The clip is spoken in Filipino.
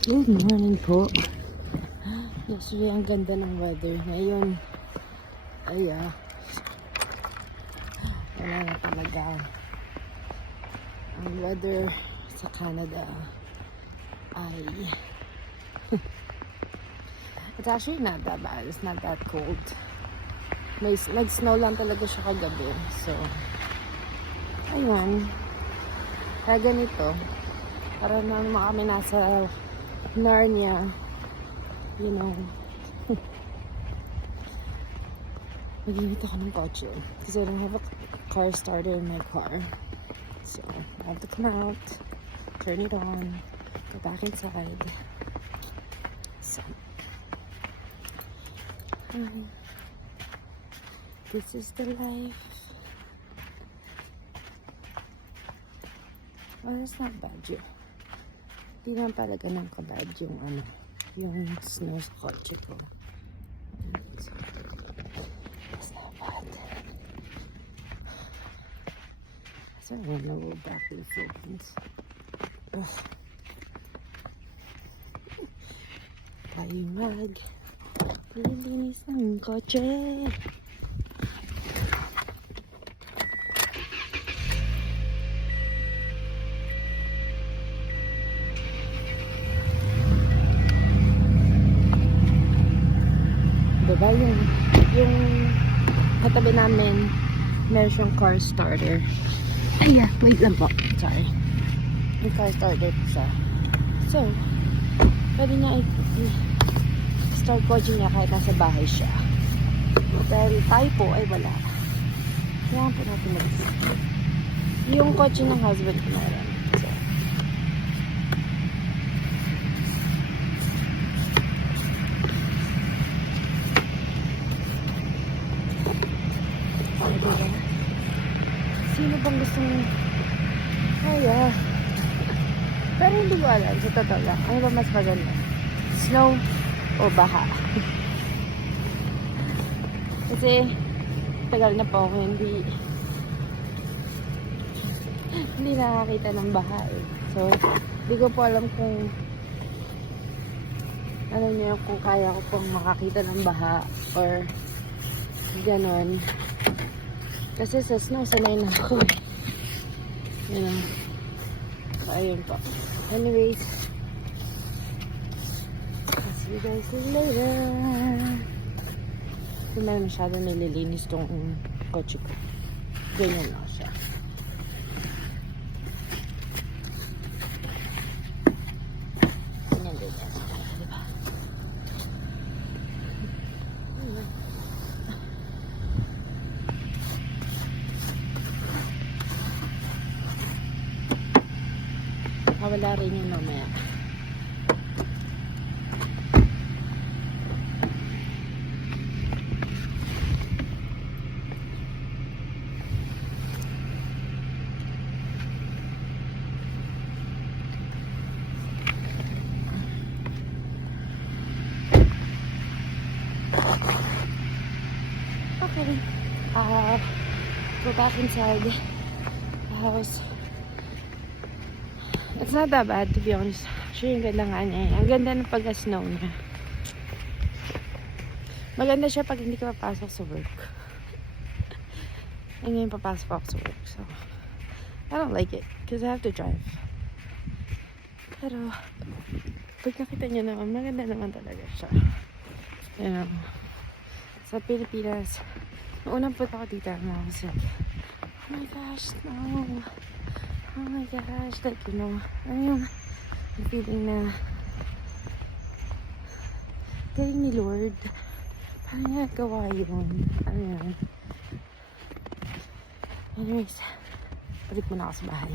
Good morning po. Yesterday ang ganda ng weather. Ngayon, ay wala na talaga. Ang weather sa Canada ay it's actually not that bad. It's not that cold. Nag-snow lang talaga siya kagabi. So, ayun. Kaya ganito. Para naman kami nasa Narnia. You know. Mag-init ako ng kotse. Because I don't have a car starter in my car. So, I have to come out. Turn it on. Go back inside. So. This is the life. Well, it's not bad yun. Di naman pala ganun kabad yung yung snow sa kotse ko. It's not bad. So, I wanna go back to the Philippines. Ugh. Tayo lilinis ng kotse. Diba yung katabi namin meron siyang car starter. Ay, wait lang po. Sorry. Yung car starter po siya. So, pwede niya start coaching niya kahit nasa bahay siya. Dahil tayo po ay wala. Kailangan po natin mag-isip. Yung kotse ng husband ko meron. Sino bang gustong pero hindi ko alam sa totoo lang ano ba mas maganda, snow o baha? Kasi tagal na po ako hindi nakakita ng baha so hindi ko po alam kung ano niyo, kung kaya ko pong makakita ng baha or ganon. Kasi sa snow, sanay na ako. You know. So, ayun po. Anyways. I'll see you guys later. Hindi na masyado nililinis tong kotse ko. Ganyan lang siya. Ganyan. Diba? Wala rin yung mamaya. Okay. Go back inside the house. It's not that bad, to be honest. Actually, yung ganda nga niya. Ang ganda ng pagka-snow niya. Maganda siya pag hindi ka papasok sa work. And ngayon papasok ako sa work. So, I don't like it. Because I have to drive. Pero, pag nakita niyo naman, maganda naman talaga siya. You know, sa Pilipinas, noong unang punta ko dito, I was like, oh my gosh, no. Oh my gosh, like, you know, ano yung feeling na galing ni Lord. Paano niya gawa yun? Ano yun? Anyways, balik muna ako sa bahay.